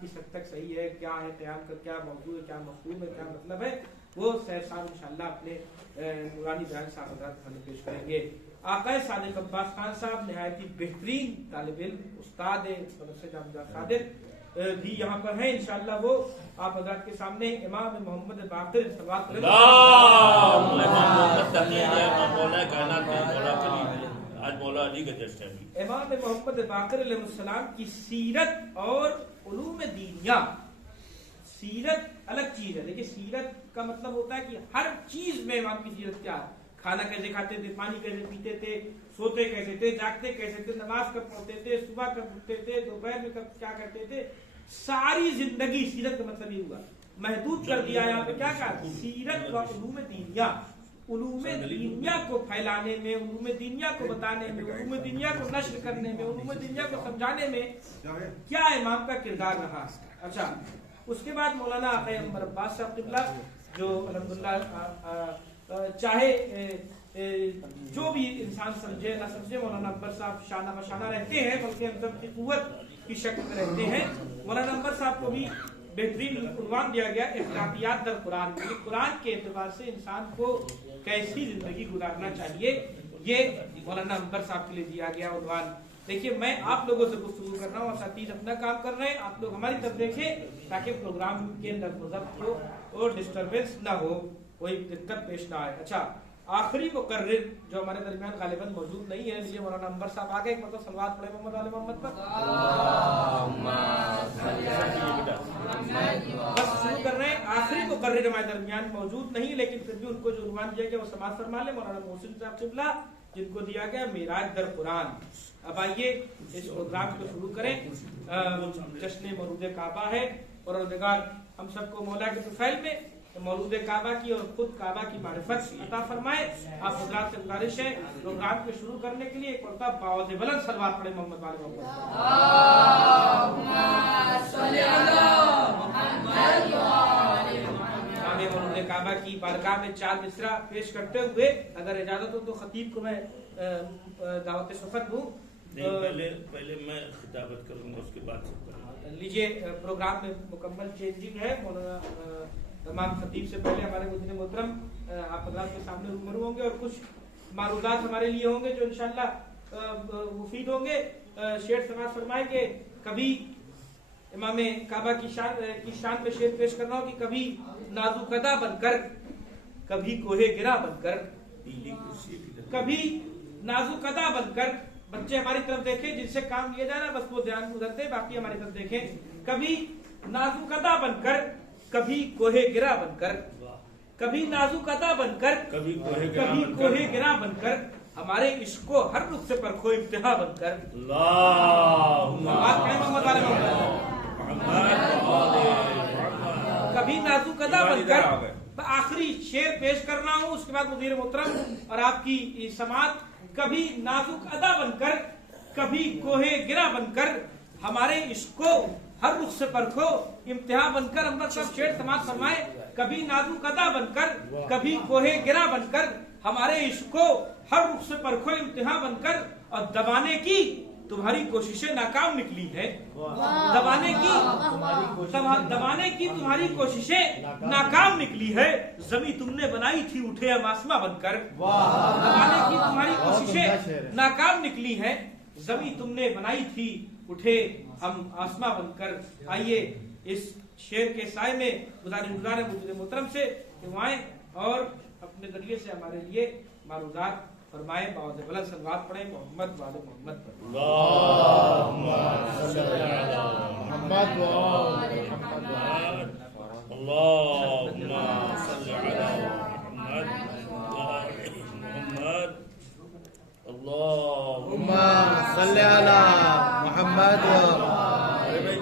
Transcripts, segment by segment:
کس حد تک صحیح ہے، کیا ہے قیام کا، کیا موضوع ہے، کیا مفہوم ہے، کیا مطلب ہے، وہ سیر صاحب انشاءاللہ اپنے نورانی بیان صاحب حضرات ہمیں پیش کریں گے۔ آقا صادق عباس خان صاحب نہایت ہی بہترین طالب علم، استاد مدرسہ جامعہ صادق بھی یہاں پر ہیں، انشاءاللہ وہ آپ حضرات کے سامنے امام محمد باقر صلوات کریں امام محمد باقر علیہ السلام کی سیرت اور علوم دینیا۔ سیرت الگ چیز ہے، دیکھیے سیرت کا مطلب ہوتا ہے کہ ہر چیز میں امام کی سیرت کیا ہے، کھانا کیسے کھاتے تھے، پانی کیسے پیتے تھے، سوتے کیسے تھے، جاگتے کیسے تھے، نماز کب پڑھتے تھے، صبح کب اٹھتے تھے، دوپہر میں کب کیا کرتے تھے، ساری زندگی سیرت کا مطلب یہ ہوا، محدود کر دیا یہاں پہ کیا کہا، سیرت و علوم دینیا۔ علوم دینیا کو پھیلانے میں، علوم دینیا کو بتانے میں، علوم دینیا کو نشر کرنے میں، علوم دینیا کو سمجھانے میں کیا امام کا کردار رہا۔ اچھا، اس کے بعد مولانا آقا عمر عباس صاحب قبلہ جو الحمدللہ چاہے جو بھی انسان سمجھے نہ سمجھے، مولانا اکبر صاحب شانہ بشانہ رہتے ہیں، بلکہ اندر کی قوت کی شکل میں رہتے ہیں۔ مولانا اکبر صاحب کو بھی بہترین عنوان دیا گیا اخلاقیات در قرآن، قرآن کے اعتبار سے انسان کو کیسی زندگی گزارنا چاہیے، یہ مولانا اکبر صاحب کے لیے دیا گیا عنوان۔ دیکھیے میں آپ لوگوں سے گفتگو کر رہا ہوں، اساتذہ اپنا کام کر رہے ہیں، آپ لوگ ہماری طرف دیکھیں تاکہ پروگرام کے نظم و ضبط ہو اور ڈسٹربنس نہ ہو، کوئی دقت پیش نہ آئے۔ اچھا، آخری مقرر جو ہمارے درمیان غالباً موجود نہیں ہے، لیجیے مولانا انور صاحب آگے ایک مرتبہ صلوات پڑھے محمد علی محمد پر۔ بس شروع کر رہے ہیں، آخری مقرر ہمارے درمیان موجود نہیں، لیکن پھر بھی ان کو جو عنوان دیا گیا وہ سماعت فرما لیں، مولانا محسن صاحب قبلہ، جن کو دیا گیا معراج در قرآن۔ اب آئیے اس پروگرام کو شروع کریں۔ جشن مولود کعبہ ہے، پروردگار ہم سب کو مولا کے طفیل میں مولود کعبہ کی اور خود کعبہ کی معرفت عطا فرمائے۔ آپ حضرات سے گزارش ہے پروگرام کو شروع کرنے کے لیے ایک مرتبہ باوز بلند صلوات پڑھیں محمد والے محمد۔ مولود کعبہ کی بارگاہ میں چار مصرع پیش کرتے ہوئے اگر اجازت ہو تو خطیب کو میں دعوت سفر دوں۔ پہلے میں خطابت کروں گا، اس کے بعد لیجیے پروگرام میں مکمل چینجنگ ہے۔ مولانا تمام خطیب سے پہلے ہمارے مدیر محترم آپ حضرات کے سامنے روبرو ہوں گے اور کچھ معروضات ہمارے لیے ہوں گے جو انشاءاللہ مفید ہوں گے۔ شعر سماعت فرمائیں گے، کبھی امام کعبہ کی شان میں شعر پیش کرنا ہو کہ کبھی نازکدہ بن کر، کبھی کوہ گرا بن کر، کبھی نازکدہ بن کر، بچے ہماری طرف دیکھیں، جن سے کام لیا جا رہا ہے بس وہ دھیان گزرتے ہیں، باقی ہماری طرف دیکھیں۔ کبھی نازکدہ بن کر، کبھی کوہ گرا بن کر، کبھی نازکدہ بن کر، کبھی کوہ گرا بن کر، ہمارے عشق کو ہر رخ سے پرکھو امتحا بن کر۔ کبھی نازکدہ بن کر، آخری شعر پیش کر رہا ہوں، اس کے بعد مدیر محترم اور آپ کی سماعت۔ کبھی نازک ادا بن کر، کبھی کوہ گرا بن کر، ہمارے عشق کو ہر رخ سے پرکھو امتحا بن کر۔ ہم سب شعر سماعت فرمائے، کبھی نازک ادا بن کر، کبھی کوہ گرا بن کر، ہمارے عشق کو ہر رخ سے پرکھو امتحا بن کر، اور دبانے کی تمہاری کوششیں ناکام نکلی ہے، دبانے کی تمہاری کوششیں ناکام نکلی ہے، زمین تم نے بنائی تھی اٹھے ہم آسماں بن کر۔ دبانے کی تمہاری کوششیں ناکام نکلی ہیں، زمین تم نے بنائی تھی اٹھے ہم آسماں بن کر۔ آئیے اس شعر کے سائے میں گزارش مدیر محترم سے کہ وہ آئیں اور اپنے ذریعے سے ہمارے لیے معروضات فرمائے۔ باوز بلند صلوات پڑھیں محمد والے محمد پر۔ اللہم صلی علی محمد وآل محمد، اللہم صلی علی محمد وآل محمد، اللہم صلی علی محمد۔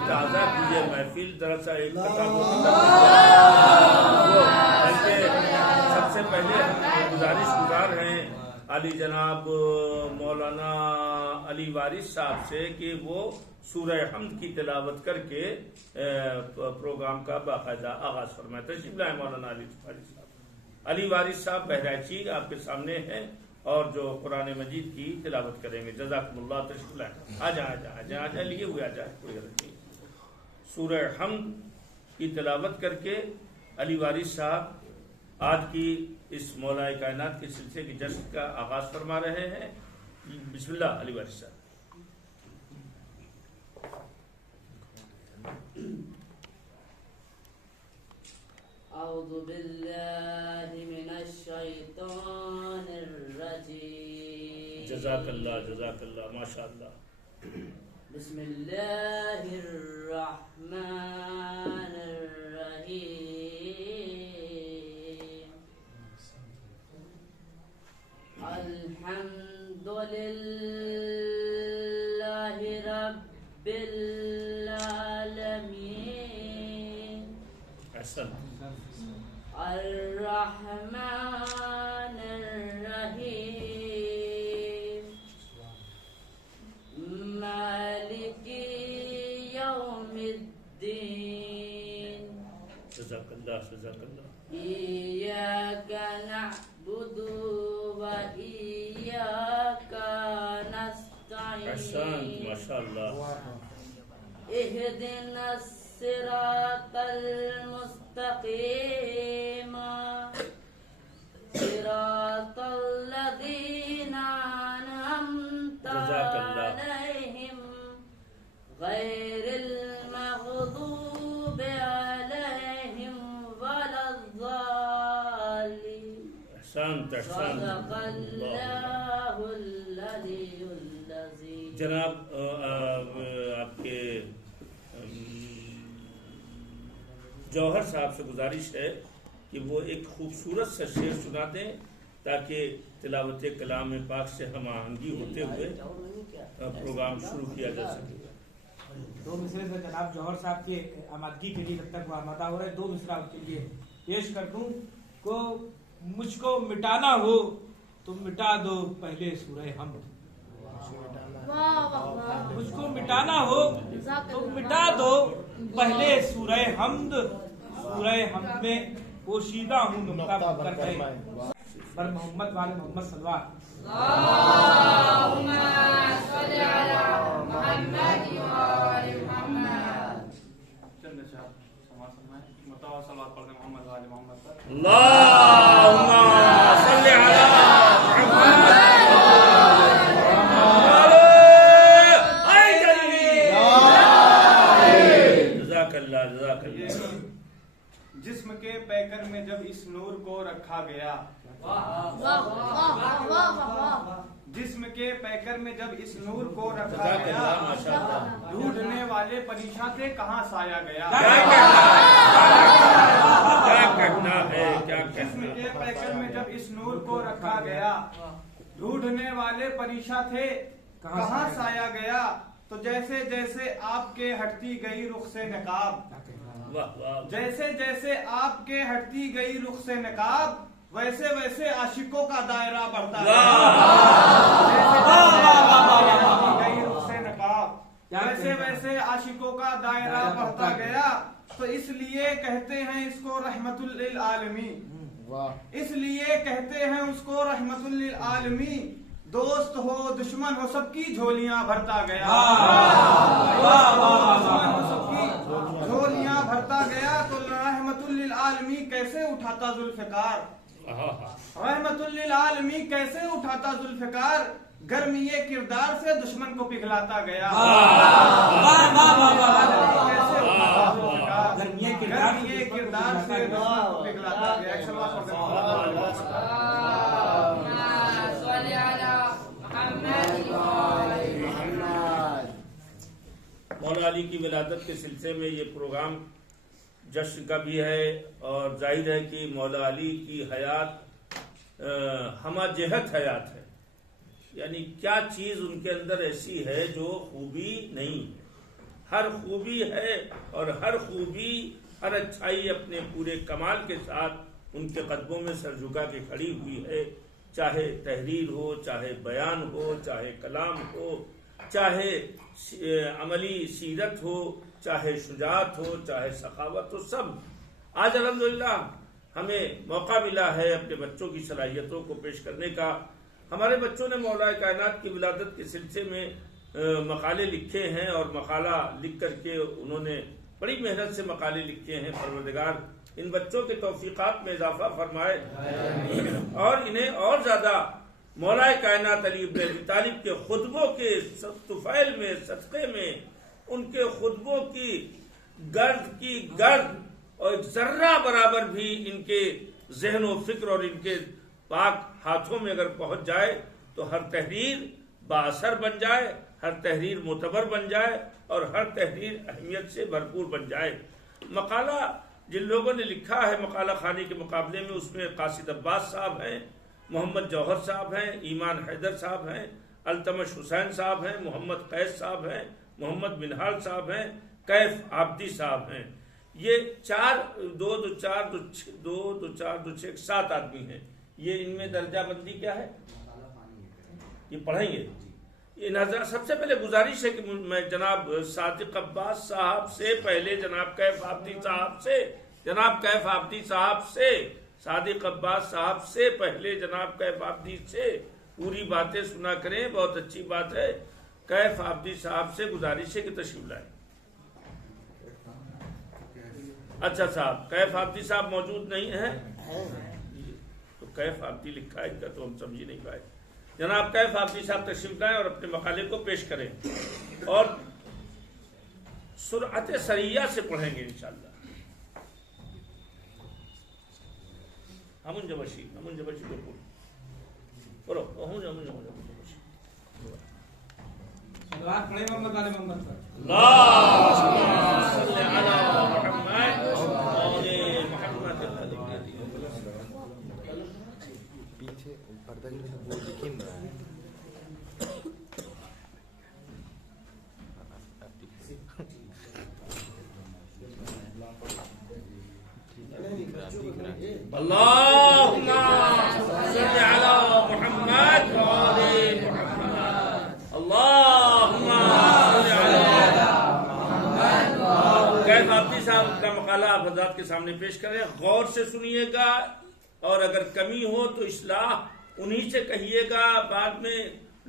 تازہ کیجیے محفل، ذرا سا ایک سب سے پہلے گزارش گزار ہیں علی جناب مولانا علی وارث صاحب سے کہ وہ سورہ حمد کی تلاوت کر کے پروگرام کا باقاعدہ آغاز فرمائے۔ تشریف لائیں مولانا علی وارث صاحب۔ علی وارث صاحب بہرائچی آپ کے سامنے ہیں اور جو قرآن مجید کی تلاوت کریں گے۔ جزاکم اللہ، تشریف لائیں، آ جائیں لیے ہوئے آ جائیں، کوئی غلط نہیں۔ سورہ حمد کی تلاوت کر کے علی وارث صاحب آج کی اس مولا کائنات کے سلسلے کی جشن کا آغاز فرما رہے ہیں. بسم اللہ علی وارث صاحب. اعوذ باللہ من الشیطان الرجیم. جزاک اللہ ماشاء اللہ. بسم اللہ الرحمن الرحیم. الحمد للہ رب العالمین. احسن. الرحمن الرحیم. مالک یوم الدین. جزاک اللہ. ایاک نعبد و ایاک نستعین. احسن ماشاء اللہ. اهدنا الصراط المستقيم صراط الذين أنعمت عليهم غير المغضوب عليهم ولا الضالين. احسنت. صدق الله العلي العظيم. جناب آپ کے جوہر صاحب سے گزارش ہے کہ وہ ایک خوبصورت سا شعر سنا دیں تاکہ تلاوت کلام پاک سے ہم آہنگی ہوتے ہوئے پروگرام شروع کیا جا سکے. دو مصرے سے جناب جوہر صاحب کی آمادگی کے لیے جب تک وہ آمادہ ہو رہے دو مصرا کے لیے پیش کر دوں کو مجھ کو مٹانا ہو تو مٹا دو پہلے سورہ حمد. مجھ کو مٹانا ہو تو مٹا دو پہلے سورہ حمد. سورہ حمد میں پوشیدہ ہوں نقطہ کر کے بر محمد والے محمد صلوات. اللہم صلی علی محمد وآل محمد. چند اشعار سماعت فرمائیں. متوا صلوات پڑھتے ہیں محمد والے محمد پر. اللہم صلی علی محمد. جسم کے پیکر میں جب اس نور کو رکھا گیا. جسم کے پیکر میں جب اس نور کو رکھا گیا ڈھونڈنے والے پریشاں تھے کہاں سایہ گیا. جسم کے پیکر میں جب اس نور کو رکھا گیا ڈھونڈنے والے پریشاں تھے کہاں سایہ گیا. تو جیسے جیسے آپ کے ہٹتی گئی رخ سے نقاب. جیسے جیسے آپ کے ہٹتی گئی رخ سے نقاب ویسے ویسے عاشقوں کا دائرہ بڑھتا گیا. گئی رخ سے نقاب ویسے ویسے عاشقوں کا دائرہ بڑھتا گیا. تو اس لیے کہتے ہیں اس کو رحمت للعالمین. اس لیے کہتے ہیں اس کو رحمت للعالمین. دوست ہو دشمن ہو سب کی جھولیاں بھرتا گیا. دشمن ہو سب کی جھولیاں بھرتا گیا. تو رحمت للعالمین کیسے اٹھاتا ذوالفقار. رحمت للعالمین کیسے اٹھاتا ذوالفقار. گرمی کردار سے دشمن کو پگھلاتا گیا. کیسے اٹھاتا ذوالفقار. گرمی کردار سے دشمن کو پگھلاتا گیا. مولا علی کی ولادت کے سلسلے میں یہ پروگرام جشن کا بھی ہے اور ظاہر ہے کہ مولا علی کی حیات ہمہ جہت حیات ہے. یعنی کیا چیز ان کے اندر ایسی ہے جو خوبی نہیں ہے. ہر خوبی ہے اور ہر خوبی ہر اچھائی اپنے پورے کمال کے ساتھ ان کے قدموں میں سر جھکا کے کھڑی ہوئی ہے. چاہے تحریر ہو, چاہے بیان ہو, چاہے کلام ہو, چاہے عملی سیرت ہو, چاہے شجاعت ہو, چاہے سخاوت ہو, سب. آج الحمدللہ ہمیں موقع ملا ہے اپنے بچوں کی صلاحیتوں کو پیش کرنے کا. ہمارے بچوں نے مولا کائنات کی ولادت کے سلسلے میں مقالے لکھے ہیں اور مقالہ لکھ کر کے انہوں نے بڑی محنت سے مقالے لکھے ہیں. پروردگار ان بچوں کے توفیقات میں اضافہ فرمائے اور انہیں اور زیادہ مولا کائنات علی ابن ابی طالب کے خطبوں کے طفیل میں صدقے میں ان کے خطبوں کی گرد اور ایک ذرہ برابر بھی ان کے ذہن و فکر اور ان کے پاک ہاتھوں میں اگر پہنچ جائے تو ہر تحریر بااثر بن جائے، ہر تحریر معتبر بن جائے اور ہر تحریر اہمیت سے بھرپور بن جائے. مقالہ جن لوگوں نے لکھا ہے مقالہ خانی کے مقابلے میں، اس میں قاصد عباس صاحب ہیں، محمد جوہر صاحب ہیں، ایمان حیدر صاحب ہیں، التمش حسین صاحب ہیں، محمد قیس صاحب ہیں، محمد منہال صاحب ہیں، کیف عابدی صاحب ہیں. یہ 7 آدمی ہیں. یہ ان میں درجہ بندی کیا ہے یہ پڑھیں گے. یہ نظر سب سے پہلے گزارش ہے کہ میں جناب صادق عباس صاحب سے پہلے جناب کیف عابدی صاحب سے صادق عباس صاحب سے پہلے جناب کیف عابدی سے پوری باتیں سنا کریں. بہت اچھی بات ہے. کیف عابدی صاحب سے گزارش ہے کہ تشریف لائیں. اچھا صاحب کیف عابدی صاحب موجود نہیں ہیں تو کیف عابدی لکھا ہے ان کا تو ہم سمجھ نہیں پائے. جناب کیف عابدی صاحب تشریف لائیں اور اپنے مقالے کو پیش کریں اور سرعت سریہ سے پڑھیں گے انشاءاللہ. ہمون جبشی کو پڑھو. صلوات پڑھیں محمد والے محمد پر. اللهم صل على محمد وعلى محمد. پیچھے پردہ کی طرف وہ لکھ ہی نہیں رہا ہے. اللهم صل على محمد وعلى محمد. اللهم صل على محمد. کیف عابدی صاحب کا مقالہ آپ حضرات کے سامنے پیش کریں. غور سے سنیے گا اور اگر کمی ہو تو اصلاح انہی سے کہیے گا. بعد میں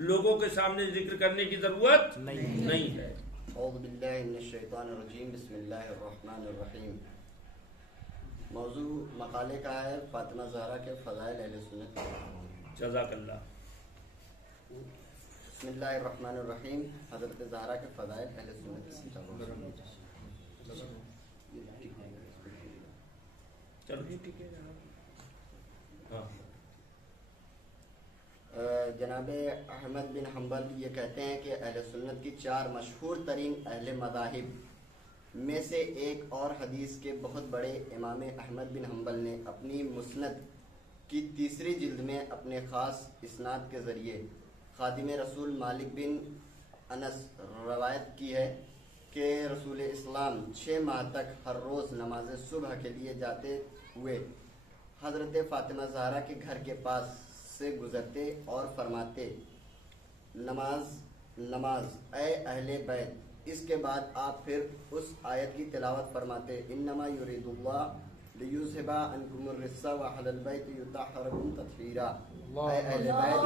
لوگوں کے سامنے ذکر کرنے کی ضرورت نہیں ہے. اعوذ باللہ من الشیطان الرجیم. بسم اللہ الرحمن الرحیم. موضوع مقالے کا ہے فاطمہ زہرا کے فضائل اہل سنت. جزاک اللہ. بسم اللہ الرحمن الرحیم. حضرت زہرا کے فضائل اہل سنت. چلو ٹھیک ہے. جناب احمد بن حنبل یہ کہتے ہیں کہ اہل سنت کی 4 مشہور ترین اہل مذاہب میں سے ایک اور حدیث کے بہت بڑے امام احمد بن حنبل نے اپنی مسند کی 3 جلد میں اپنے خاص اسناد کے ذریعے خادم رسول مالک بن انس روایت کی ہے کہ رسول اسلام 6 ماہ تک ہر روز نماز صبح کے لیے جاتے ہوئے حضرت فاطمہ زہرا کے گھر کے پاس سے گزرتے اور فرماتے نماز نماز اے اہل بیت. اس کے بعد آپ پھر اس آیت کی تلاوت فرماتے انما یرید اللہ لیذھب عنکم الرجس واہل البیت یطہرکم تطہیرا. اے اہل بیت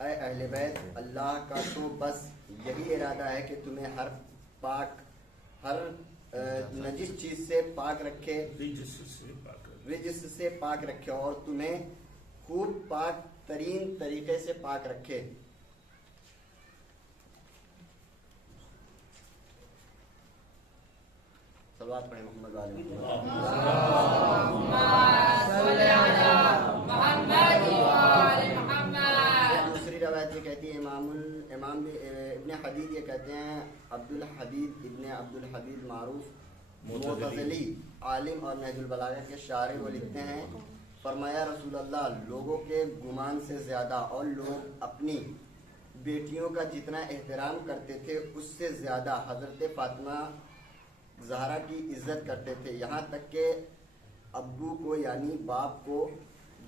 اے اہل بیت اللہ کا تو بس یہی ارادہ ہے کہ تمہیں ہر نجس چیز سے پاک رکھے، رجس سے پاک رکھے اور تمہیں خوب پاک ترین طریقے سے پاک رکھے. صلوات پڑھیں محمد والے محمد. دوسری روایت یہ کہتی ہے امام ابن حدید یہ کہتے ہیں عبد الحدید معروف معتزلی عالم اور نہج البلاغہ کے شارح وہ لکھتے ہیں فرمایا رسول اللہ لوگوں کے گمان سے زیادہ اور لوگ اپنی بیٹیوں کا جتنا احترام کرتے تھے اس سے زیادہ حضرت فاطمہ زہرا کی عزت کرتے تھے. یہاں تک کہ ابو کو یعنی باپ کو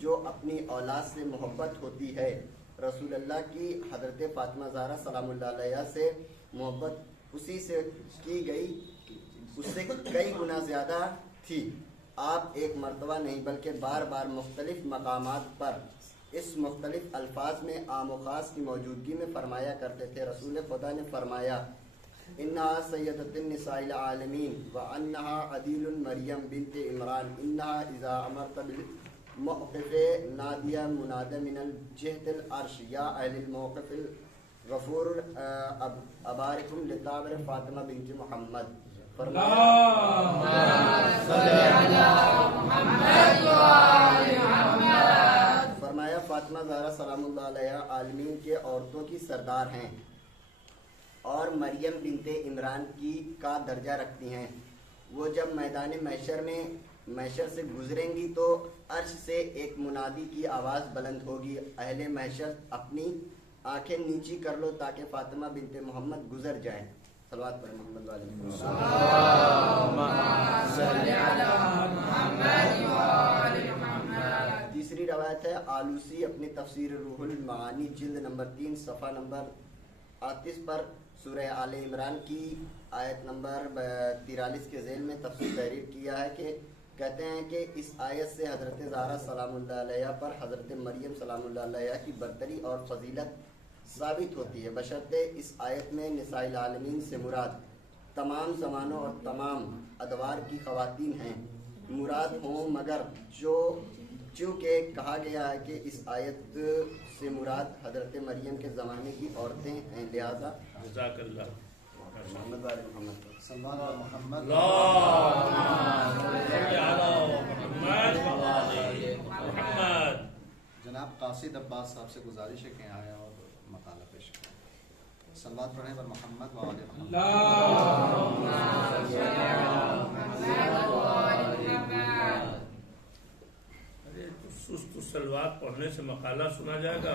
جو اپنی اولاد سے محبت ہوتی ہے رسول اللہ کی حضرت فاطمہ زہرا سلام اللہ علیہ سے محبت اسی سے کی گئی اس سے کئی گنا زیادہ تھی. آپ ایک مرتبہ نہیں بلکہ بار بار مختلف مقامات پر اس مختلف الفاظ میں عام و خاص کی موجودگی میں فرمایا کرتے تھے۔ رسول خدا نے فرمایا انہا سیدۃ النساء العالمین وانہا عدیل مریم بنت عمران انہا اذا امرت بالموقف نادیہ مناد من الجہت العرش یا اہل الموقف الغفور ابارکم لطابر فاطمہ بنت محمد۔ فرمایا فاطمہ زہرا سلام اللہ علیہا عالمین کے عورتوں کی سردار ہیں اور مریم بنت عمران کا درجہ رکھتی ہیں۔ وہ جب میدان محشر سے گزریں گی تو عرش سے ایک منادی کی آواز بلند ہوگی، اہل محشر اپنی آنکھیں نیچی کر لو تاکہ فاطمہ بنت محمد گزر جائیں۔ صلوات پر محمد علیہ وسلم۔ تیسری روایت ہے آلوسی اپنی تفسیر روح المعانی جلد نمبر 3 صفحہ نمبر 38 پر سورہ آل عمران کی آیت نمبر 43 کے ذیل میں تفسیر تحریر کیا ہے کہ کہتے ہیں کہ اس آیت سے حضرت زہرا سلام اللہ علیہ پر حضرت مریم سلام اللہ علیہ کی برتری اور فضیلت ثابت ہوتی ہے، بشرطے اس آیت میں نساء العالمین سے مراد تمام زمانوں اور تمام ادوار کی خواتین ہیں مراد ہوں، مگر چونکہ کہا گیا ہے کہ اس آیت سے مراد حضرت مریم کے زمانے کی عورتیں ہیں، لہذا جزاک اللہ محمد والے محمد سلمان اور محمد محمد۔ جناب قاصد عباس صاحب سے گزارش ہے کہ آئے اور مقالہ پیش کریں۔ صلوات پڑھیں پر محمد و آل محمد۔ ارے تو سست سلوات پڑھنے سے مقالہ سنا جائے گا؟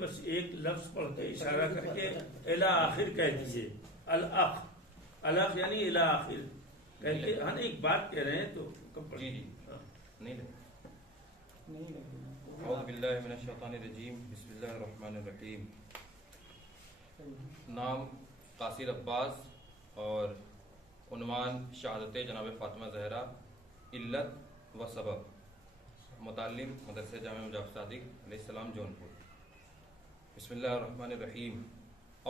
بس ایک لفظ پڑھ کے اشارہ کر کے الی آخر کہہ دیجیے، الاخ یعنی الی آخر کہہ کے۔ ہاں ایک بات کہہ رہے ہیں تو کب پڑھ؟ جی نہیں اعوذ باللہ من الشیطان الرجیم، بسم اللہ الرحمن الرحیم۔ نام قاصد عباس اور عنوان شہادت جناب فاطمہ زہرا، علت و سبب، متعلم مدرسہ جامعہ مجاہد صادق علیہ السلام جونپور۔ بسم اللہ الرحمن الرحیم۔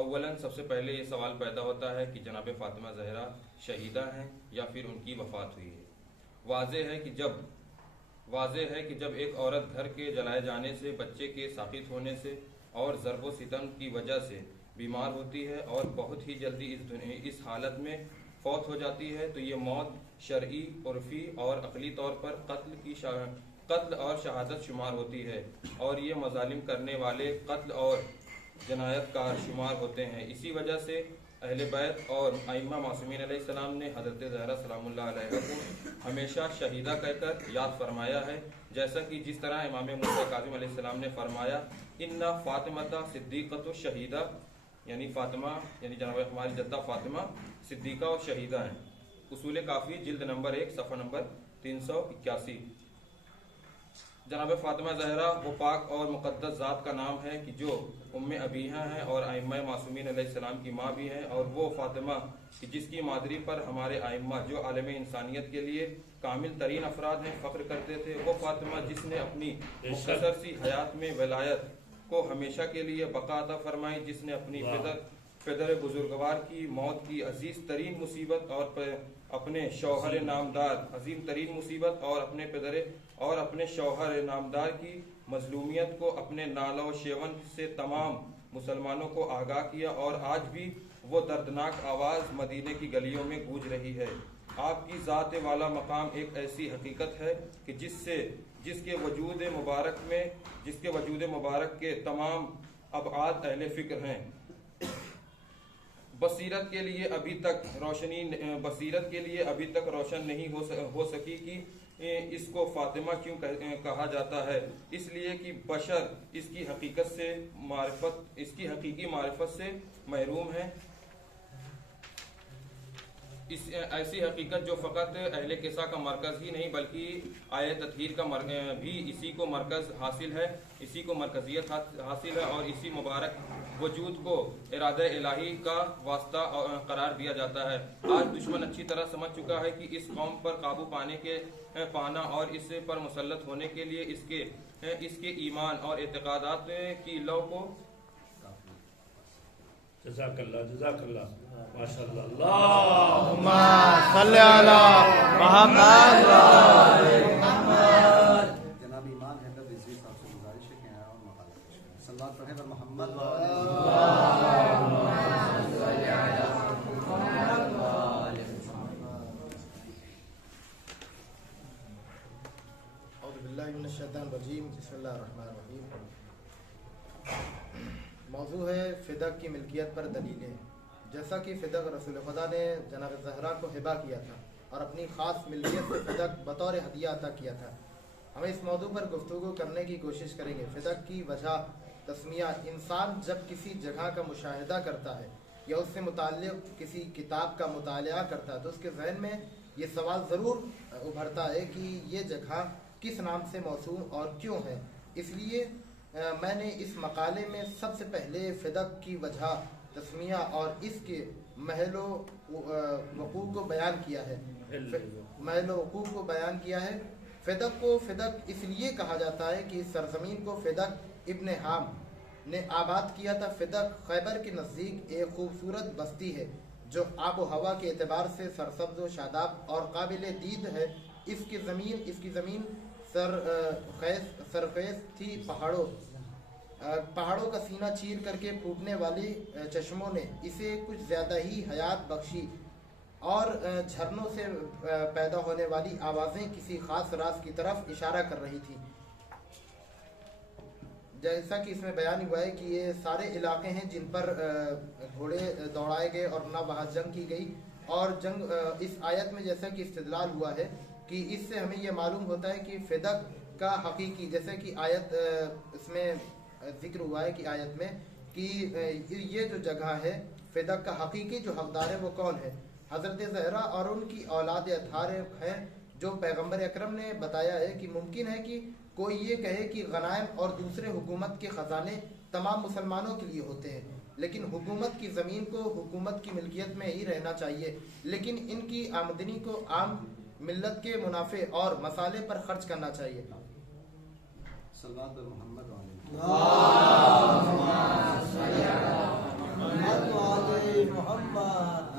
اولاً سب سے پہلے یہ سوال پیدا ہوتا ہے کہ جناب فاطمہ زہرا شہیدہ ہیں یا پھر ان کی وفات ہوئی ہے۔ واضح ہے کہ جب ایک عورت گھر کے جلائے جانے سے، بچے کے ساقط ہونے سے اور ضرب و ستم کی وجہ سے بیمار ہوتی ہے اور بہت ہی جلدی اس حالت میں فوت ہو جاتی ہے تو یہ موت شرعی، عرفی اور عقلی طور پر قتل اور شہادت شمار ہوتی ہے، اور یہ مظالم کرنے والے قتل اور جنایت کار شمار ہوتے ہیں۔ اسی وجہ سے اہل بیت اور ائمہ معصومین علیہ السلام نے حضرت زہرا سلام اللہ علیہ کو ہمیشہ شہیدہ کہہ کر یاد فرمایا ہے، جیسا کہ جس طرح امام موسیٰ کاظم علیہ السلام نے فرمایا ان فاطمہ صدیقۃ شہیدہ، یعنی فاطمہ یعنی جناب ہماری جدہ فاطمہ صدیقہ اور شہیدہ ہیں۔ اصول کافی جلد نمبر 1 صفحہ نمبر 381۔ جناب فاطمہ زہرا وہ پاک اور مقدس ذات کا نام ہے کہ جو ام ابیہا ہیں اور ائمہ معصومین علیہ السلام کی ماں بھی ہیں، اور وہ فاطمہ کہ جس کی مادری پر ہمارے ائمہ جو عالم انسانیت کے لیے کامل ترین افراد ہیں فخر کرتے تھے، وہ فاطمہ جس نے اپنی مختصر سی حیات میں ولایت کو ہمیشہ کے لیے بقا عطا فرمائی، جس نے اپنی پدر بزرگوار کی موت کی عزیز ترین مصیبت اور اپنے شوہر نامدار عظیم ترین مصیبت اور اپنے شوہر نامدار کی مظلومیت کو اپنے نالہ و شیون سے تمام مسلمانوں کو آگاہ کیا، اور آج بھی وہ دردناک آواز مدینے کی گلیوں میں گونج رہی ہے۔ آپ کی ذات والا مقام ایک ایسی حقیقت ہے کہ جس کے وجود مبارک کے تمام ابعاد اہل فکر ہیں۔ بصیرت کے لیے ابھی تک روشن نہیں ہو سکی کہ اس کو فاطمہ کیوں کہا جاتا ہے، اس لیے کہ بشر اس کی حقیقی معرفت سے محروم ہے۔ ایسی حقیقت جو فقط اہل کسا کا مرکز ہی نہیں بلکہ آیت تطہیر کا بھی اسی کو مرکز حاصل ہے، اسی کو مرکزیت حاصل ہے، اور اسی مبارک وجود کو ارادہ الہی کا واسطہ قرار دیا جاتا ہے۔ آج دشمن اچھی طرح سمجھ چکا ہے کہ اس قوم پر قابو پانا اور اس پر مسلط ہونے کے لیے اس کے ایمان اور اعتقادات کی لو کو جزاک اللہ ماشاء اللہ اللہم صلی علی محمد جناب ایمان حیدر رضوی صاحب سے گزارش ہے کہ آئیں اور مقالہ پیش کریں۔ صلوات پڑھیں پر محمد اعوذ باللہ من الشیطان الرجیم، بسم اللہ الرحمن الرحیم۔ موضوع ہے فدق کی ملکیت پر دلیلیں۔ جیسا کہ فدق رسول خدا نے جناب زہرا کو ہبہ کیا تھا اور اپنی خاص ملکیت سے فدق بطور ہدیہ عطا کیا تھا، ہمیں اس موضوع پر گفتگو کرنے کی کوشش کریں گے۔ فدق کی وجہ تسمیہ، انسان جب کسی جگہ کا مشاہدہ کرتا ہے یا اس سے متعلق کسی کتاب کا مطالعہ کرتا ہے تو اس کے ذہن میں یہ سوال ضرور ابھرتا ہے کہ یہ جگہ کس نام سے موسوم اور کیوں ہے۔ اس لیے میں نے اس مقالے میں سب سے پہلے فدق کی وجہ تسمیہ اور اس کے محل و وقوع کو بیان کیا ہے۔ محل و وقوع کو بیان کیا ہے۔ فدق کو فدق اس لیے کہا جاتا ہے کہ اس سرزمین کو فدق ابن حام نے آباد کیا تھا۔ فدق خیبر کے نزدیک ایک خوبصورت بستی ہے جو آب و ہوا کے اعتبار سے سرسبز و شاداب اور قابل دید ہے۔ اس کی زمین سرخیز تھی، پہاڑوں کا سینہ چیر کر کے پھوٹنے والی چشموں نے اسے کچھ زیادہ ہی حیات بخشی اور جھرنوں سے پیدا ہونے والی آوازیں کسی خاص راز کی طرف اشارہ کر رہی تھی۔ جیسا کہ اس میں بیان ہوا ہے کہ یہ سارے علاقے ہیں جن پر گھوڑے دوڑائے گئے اور نہ وہاں جنگ کی گئی، اور جنگ اس آیت میں جیسا کہ استدلال ہوا ہے کہ اس سے ہمیں یہ معلوم ہوتا ہے کہ فدق کا حقیقی، جیسے کہ آیت اس میں ذکر ہوا ہے کہ آیت میں کہ یہ جو جگہ ہے فدق کا حقیقی جو حقدار ہے وہ کون ہے؟ حضرت زہرا اور ان کی اولاد اطہار ہیں، جو پیغمبر اکرم نے بتایا ہے کہ ممکن ہے کہ کوئی یہ کہے کہ غنائم اور دوسرے حکومت کے خزانے تمام مسلمانوں کے لیے ہوتے ہیں، لیکن حکومت کی زمین کو حکومت کی ملکیت میں ہی رہنا چاہیے، لیکن ان کی آمدنی کو عام ملت کے منافع اور مسالے پر خرچ کرنا چاہیے۔ صلوات پر محمد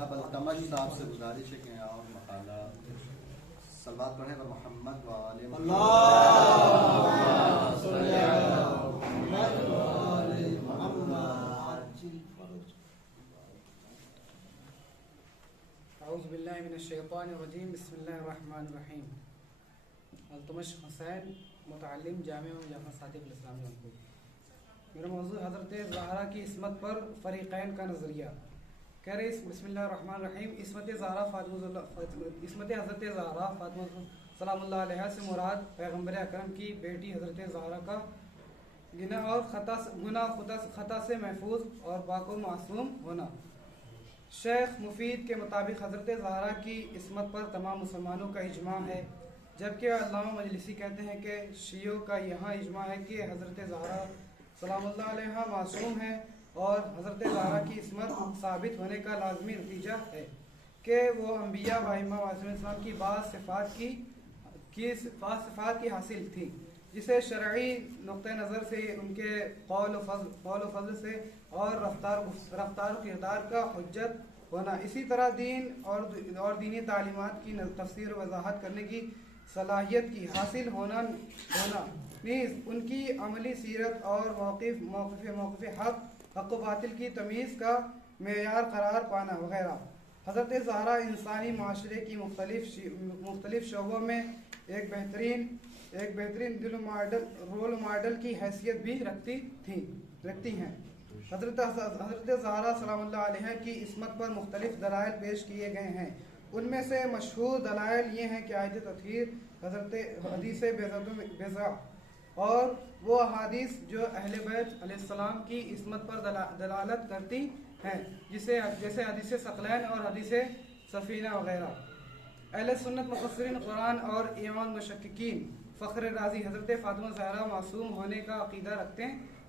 اب التمش صاحب سے گزارش ہے کہ اور مقالہ صلوات پڑھیں پر محمد اعوذ باللہ من الشیطان الرجیم، بسم اللہ الرحمن الرحیم۔ التمش حسین، متعلم، جامعہ صادق الاسلامی علم۔ میرا موضوع حضرت زہرا کی عصمت پر فریقین کا نظریہ۔ کہہ رہے بسم اللہ الرحمن الرحیم، عصمت حضرت زہرا فاطمہ سلام اللہ علیہ سے مراد پیغمبر اکرم کی بیٹی حضرت زہرا کا گناہ اور خطا سے محفوظ اور پاک و معصوم ہونا۔ شیخ مفید کے مطابق حضرت زہرا کی عصمت پر تمام مسلمانوں کا اجماع ہے، جبکہ علامہ مجلسی کہتے ہیں کہ شیعوں کا یہاں اجماع ہے کہ حضرت زہرا سلام اللہ علیہ معصوم ہے، اور حضرت زہرا کی عصمت ثابت ہونے کا لازمی نتیجہ ہے کہ وہ انبیاء و ائمہ علیہ السلام کی بعض صفات کی حاصل تھی، جسے شرعی نقطہ نظر سے ان کے قول و فضل سے اور رفتار و کردار کا حجت ہونا، اسی طرح دین اور دینی تعلیمات کی تفسیر و وضاحت کرنے کی صلاحیت کی حاصل ہونا نیز ان کی عملی سیرت اور موقف حق و باطل کی تمیز کا معیار قرار پانا وغیرہ۔ حضرت زہرا انسانی معاشرے کی مختلف شعبوں میں ایک بہترین رول ماڈل کی حیثیت بھی رکھتی ہیں۔ حضرت زہرا سلام اللہ علیہ کی عصمت پر مختلف دلائل پیش کیے گئے ہیں۔ ان میں سے مشہور دلائل یہ ہیں کہ آیت تطہیر، حدیث بیضا اور وہ احادیث جو اہل بیت علیہ السلام کی عصمت پر دلالت کرتی ہیں، جیسے حدیث ثقلین اور حدیث سفینہ وغیرہ۔ اہل سنت مفسرین قرآن اور امام مشککین فخر رازی حضرت فاطمہ زہرا معصوم ہونے کا عقیدہ رکھتے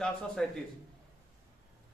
437।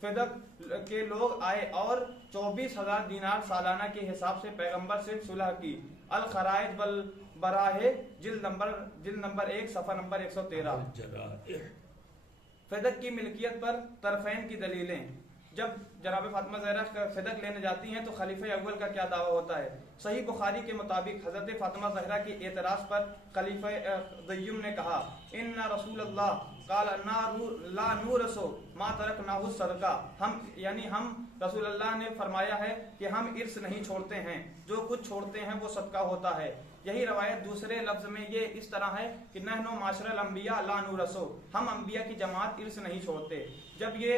فدق کے لوگ آئے اور 24,000 دینار سالانہ کے حساب سے پیغمبر سے صلح کی. الخرائج والبراہ جلد نمبر 1 صفحہ نمبر 113. فدق کی ملکیت پر طرفین کی دلیلیں. جب جناب فاطمہ زہرا فدق لینے جاتی ہیں تو خلیفہ اول کا کیا دعویٰ ہوتا ہے؟ صحیح بخاری کے مطابق حضرت فاطمہ زہرا کی اعتراض پر خلیفہ دیوم نے کہا ان رسول اللہ قال لا نورثو ما ترکناہ الصدقہ. ہم رسول اللہ نے فرمایا ہے کہ ہم ارث نہیں چھوڑتے ہیں، جو کچھ چھوڑتے ہیں وہ صدقہ ہوتا ہے. یہی روایت دوسرے لفظ میں یہ اس طرح ہے کہ نحن معاشر الانبیاء لا نورثو، ہم انبیاء کی جماعت ارث نہیں چھوڑتے. جب یہ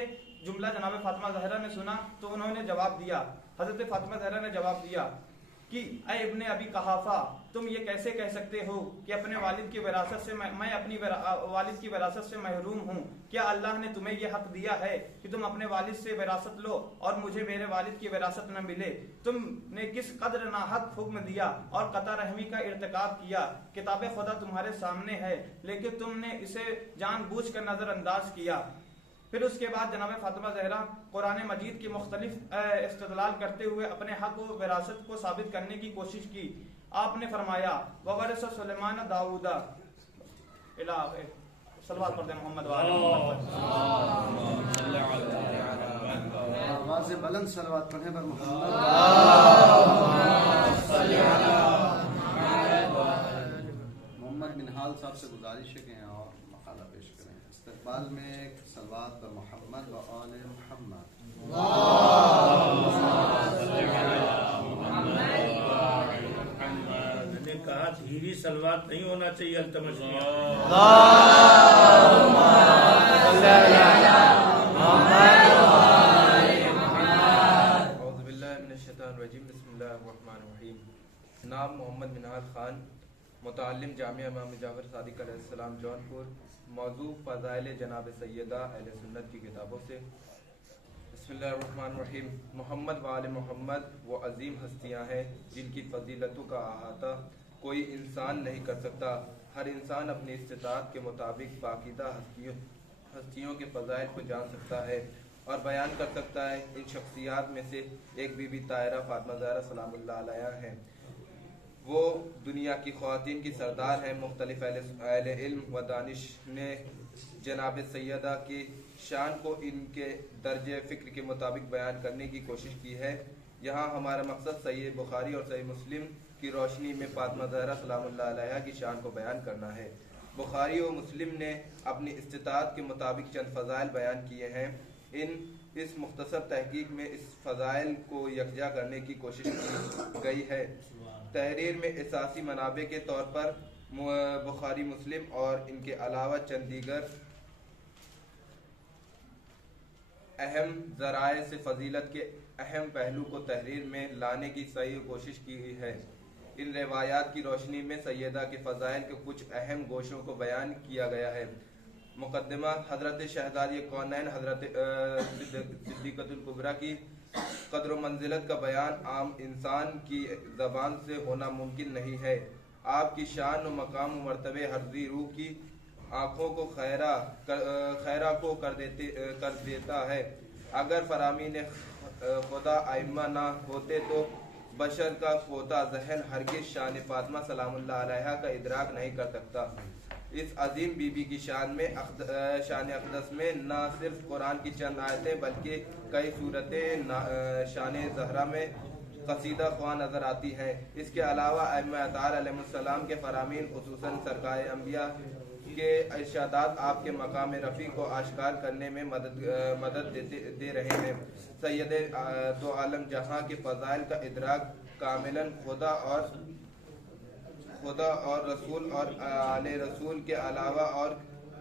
جملہ جناب فاطمہ زہرا نے سنا تو انہوں نے جواب دیا، حضرت فاطمہ زہرا نے جواب دیا کہ اے ابن ابی قحافہ، تم یہ کیسے کہہ سکتے ہو کہ اپنے والد کی وراثت سے میں اپنی والد کی وراثت سے محروم ہوں؟ کیا اللہ نے تمہیں یہ حق دیا ہے کہ تم اپنے والد سے وراثت لو اور مجھے میرے والد کی وراثت نہ ملے؟ تم نے کس قدر ناحق حکم دیا اور قطع رحمی کا ارتکاب کیا. کتاب خدا تمہارے سامنے ہے لیکن تم نے اسے جان بوجھ کر نظر انداز کیا. پھر اس کے بعد جناب فاطمہ زہرا قرآن مجید کی مختلف استدلال کرتے ہوئے اپنے حق و وراثت کو ثابت کرنے کی کوشش کی. آپ نے فرمایا وورث سلیمان داؤد صلوات پڑھتے ہیں محمد آواز بلند صلوات پڑھیں پر محمد. محمد منہال صاحب سے گزارش ہے کہ اور مقالہ پیش کریں. استقبال میں صلوات پر محمد و آل محمد. میں نے کہا دھیری صلوات نہیں ہونا چاہیے التمس میں. اعوذ باللہ من الشیطان الرجیم. بسم اللہ الرحمن الرحیم. نام محمد منہال خان، متعلم جامعہ امام جعفر صادق علیہ السلام جونپور. موضوع فضائل جناب سیدہ اہل سنت کی کتابوں سے. بسم اللہ الرحمن الرحیم. محمد و آل محمد وہ عظیم ہستیاں ہیں جن کی فضیلتوں کا احاطہ کوئی انسان نہیں کر سکتا. ہر انسان اپنی استطاعت کے مطابق پاکیزہ ہستیوں کے فضائل کو جان سکتا ہے اور بیان کر سکتا ہے. ان شخصیات میں سے ایک بی بی طاہرہ فاطمہ زہرا سلام اللہ علیہا ہیں. وہ دنیا کی خواتین کی سردار ہیں. مختلف اہل علم و دانش نے جناب سیدہ کی شان کو ان کے درجہ فکر کے مطابق بیان کرنے کی کوشش کی ہے. یہاں ہمارا مقصد صحیح بخاری اور صحیح مسلم کی روشنی میں فاطمہ زہرا سلام اللہ علیہا کی شان کو بیان کرنا ہے. بخاری و مسلم نے اپنی استطاعت کے مطابق چند فضائل بیان کیے ہیں. اس مختصر تحقیق میں اس فضائل کو یکجا کرنے کی کوشش کی گئی ہے. تحریر میں اساسی منابع کے طور پر بخاری مسلم اور ان کے علاوہ چند دیگر اہم ذرائع سے فضیلت کے اہم پہلو کو تحریر میں لانے کی صحیح کوشش کی گئی ہے. ان روایات کی روشنی میں سیدہ کے فضائل کے کچھ اہم گوشوں کو بیان کیا گیا ہے. مقدمہ. حضرت شہزادی کونین حضرت صدیقۃ الکبریٰ کی قدر و منزلت کا بیان عام انسان کی زبان سے ہونا ممکن نہیں ہے. آپ کی شان و مقام و مرتبے ہر روح کی آنکھوں کو خیرہ کو کر دیتا ہے. اگر فرامین خدا ائمہ نہ ہوتے تو بشر کا کوتا ذہن ہرگز شان فاطمہ سلام اللہ علیہا کا ادراک نہیں کر سکتا. اس عظیم بی بی کی شان اقدس میں نہ صرف قرآن کی چند آیتیں بلکہ کئی صورتیں شان زہرا میں قصیدہ خواہ نظر آتی ہیں. اس کے علاوہ ائمہ اطہار علیہ السلام کے فرامین خصوصاً سرکار انبیاء کے ارشادات آپ کے مقام رفیع کو آشکار کرنے میں مدد دے رہے ہیں. سید دو عالم جہاں کے فضائل کا ادراک کاملاً خدا اور رسول اور آل رسول کے علاوہ اور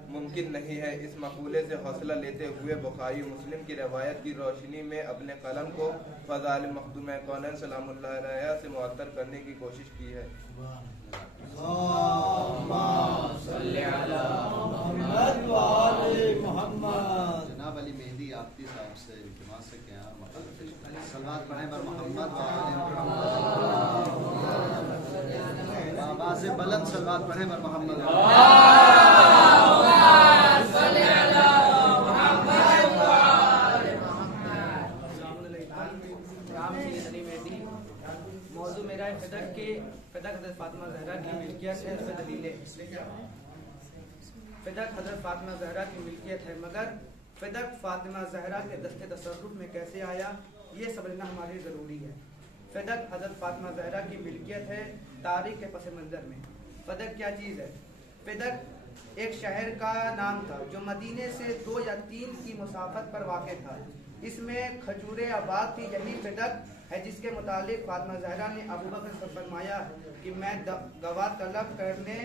ممکن نہیں ہے. اس مقولے سے حوصلہ لیتے ہوئے بخاری مسلم کی روایت کی روشنی میں اپنے قلم کو فضائل مخدوم کونین سلام اللہ علیہ سے معطر کرنے کی کوشش کی ہے. جناب علی مہدی آپتی صاحب سے التماس ہے کہ آپ مقالہ پیش کریں. صلوات پڑھیں بر محمد و آل محمد. آواز بلند صلوات پڑھیں بر محمد و آل محمد. فدق حضرت فاطمہ زہرا کی ملکیت ہے، اس پہ دلیلیں۔ فدق حضرت فاطمہ زہرا کی ملکیت ہے، مگر فدق فاطمہ زہرا کے دست تصرف میں کیسے آیا، یہ سمجھنا ہمارے لیے ضروری ہے۔ فدق حضرت فاطمہ زہرا کی ملکیت ہے تاریخ کے پس منظر میں۔ فدق کیا چیز ہے؟ فدق ایک شہر کا نام تھا جو مدینے سے 2 یا 3 کی مسافت پر واقع تھا۔ اس میں کھجوریں آباد تھی۔ یہی فدق ہے جس کے متعلق فاطمہ زہرا نے ابو بکر سے فرمایا کہ میں گواہ طلب کرنے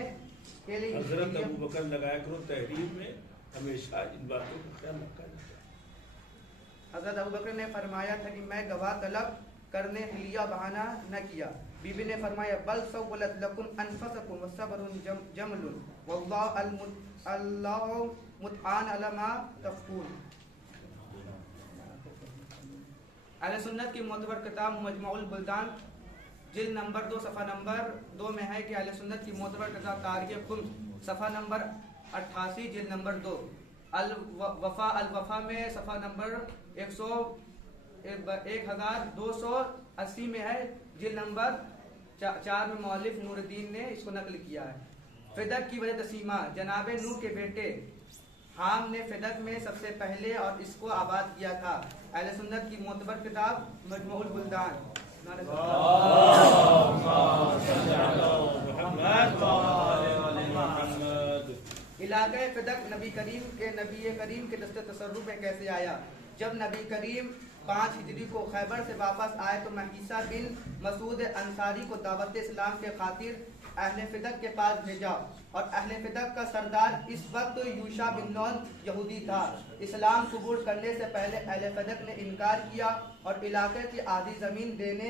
کے لیے حضرت ابو بکر لگایا کرو تحریر میں ہمیشہ ان باتوں کا خیال رکھا جاتا ہے۔ حضرت ابو بکر نے فرمایا تھا کہ میں گواہ طلب کرنے حلیہ بہانہ نہ کیا۔ بی بی نے فرمایا بل سولت لکم انفسکم وصبر جمل واللہ متعان علی ما تفعلون۔ اہل سنت کی معتبر کتاب مجمع البلدان جلد نمبر 2 صفحہ نمبر 2 میں ہے کہ اہل سنت کی معتبر کتاب تاریخ خمس صفحہ نمبر 88 جلد نمبر 2، الوفا میں صفحہ نمبر 1280 میں ہے، جلد نمبر 4 میں مؤلف نور الدین نے اس کو نقل کیا ہے۔ فدق کی وجہ تسیمہ، جناب نوح کے بیٹے حام نے فدق میں سب سے پہلے اور اس کو آباد کیا تھا۔ اہل سنت کی معتبر کتاب مجموع البلدان۔ علاقہ فدق نبی کریم کے دست تصرف میں کیسے آیا؟ جب نبی کریم 5 ہجری کو خیبر سے واپس آئے تو محیصہ بن مسعود انصاری کو دعوت اسلام کے خاطر اہل فدق کے پاس بھیجا، اور اہل فدق کا سردار اس وقت یوشع بن نون یہودی تھا۔ اسلام قبول کرنے سے پہلے اہل فدق نے انکار کیا اور علاقے کی آدھی زمین دینے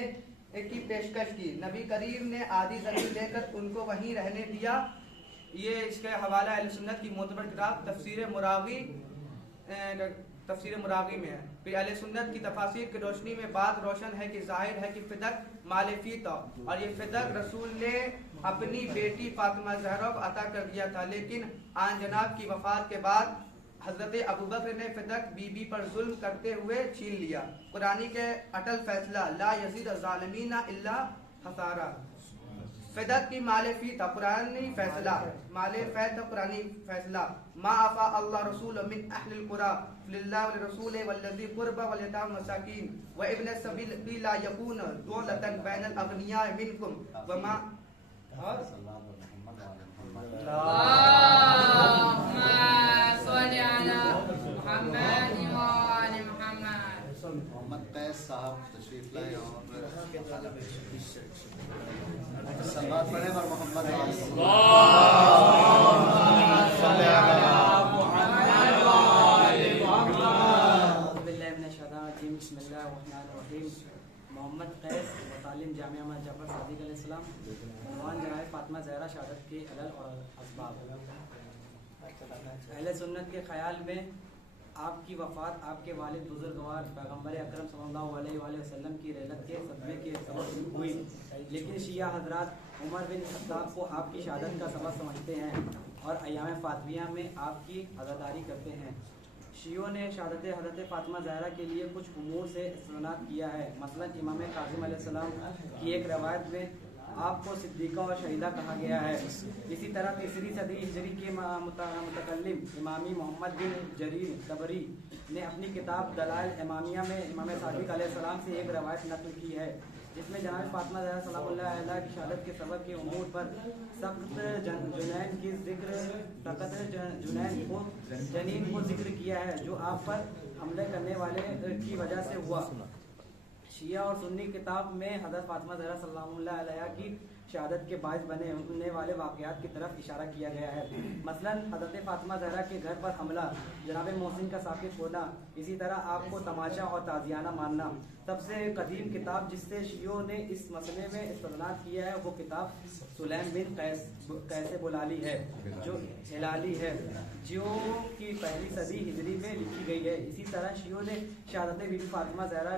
کی پیشکش کی۔ نبی کریم نے آدھی زمین دے کر ان کو وہیں رہنے دیا۔ یہ اس کا حوالہ اہل سنت کی معتبر کتاب تفسیر مراغی میں ہے۔ پھر اہل سنت کی تفاسیر کی روشنی میں بات روشن ہے کہ ظاہر ہے کہ فدق مال فی تھا، اور یہ فدق رسول نے اپنی بیٹی فاطمہ زہرا کو عطا کر دیا تھا، لیکن آن جناب کی وفات کے بعد حضرت ابو بکر نے فدق بی بی پر ظلم کرتے ہوئے چھین لیا۔ قرآن کے اٹل فیصلہ لا یزید الظالمین الا خسارہ۔ فدق کی مال فی تھا قرآنی فیصلہ، مال فی تھا قرآنی فیصلہ۔ ما افا اللہ رسول من اہل القرى للہ ولرسول والذی قربى والیتام والمساکین وابن السبیل لا یکون دولة بین الاغنیاء منکم وما اللہم صل علی محمد وآل محمد۔ محمد قیس صاحب تشریف لائے اور صلوات پڑھیں اور محمد بسم اللہ الرحمن الرحیم۔ محمد قیس و تعلیم جامعہ احمد جعفر صادق علیہ السلام، عنوان جناب فاطمہ زہرا شہادت کے علل اور اسباب۔ اہل سنت کے خیال میں آپ کی وفات آپ کے والد بزرگوار پیغمبر اکرم صلی اللہ علیہ وآلہ وسلم کی رحلت کے صدمے کے سبب ہوئی، لیکن شیعہ حضرات عمر بن خطاب کو آپ کی شہادت کا سبب سمجھتے ہیں اور ایام فاطمیہ میں آپ کی عزاداری کرتے ہیں۔ شیعوں نے شہادت حضرت فاطمہ زہرا کے لیے کچھ امور سے استناد کیا ہے، مثلا امام کاظم علیہ السلام کی ایک روایت میں آپ کو صدیقہ اور شہیدہ کہا گیا ہے۔ اسی طرح 3 صدی ہجری کے متکلم امامی محمد بن جریر طبری نے اپنی کتاب دلائل امامیہ میں امام صادق علیہ السلام سے ایک روایت نقل کی ہے جس میں جناب فاطمہ زہرا سلام اللہ علیہ کی شہادت کے سبب کے امور پر سخت جنین کی ذکر فقط جنین کو ذکر کیا ہے جو آپ پر حملے کرنے والے کی وجہ سے ہوا۔ شیعہ اور سنی کتاب میں حضرت فاطمہ زہرا سلام اللہ علیہ کی شہادت کے باعث بننے والے واقعات کی طرف اشارہ کیا گیا ہے، مثلا حضرت فاطمہ زہرا کے گھر پر حملہ، جناب محسن کا ساقط ہونا، اسی طرح آپ کو تماشا اور تازیانہ ماننا۔ سب سے قدیم کتاب جس سے شیعوں نے اس مسئلے میں استناد کیا ہے وہ کتاب سلیم بن قیس بلالی ہے جو ہلالی ہے، جو کی 1 صدی ہجری میں لکھی گئی ہے۔ اسی طرح شیعوں نے شہادت بی بی فاطمہ زہرا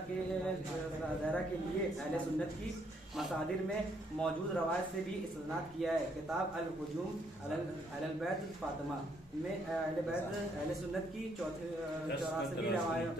کے لیے اہل سنت کی مصادر میں موجود روایت سے بھی استناد کیا ہے۔ کتاب الہجوم علی البیت فاطمہ میں اہل سنت کی 84 روایت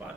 5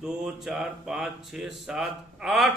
2, 4, 5, 6, 7, 8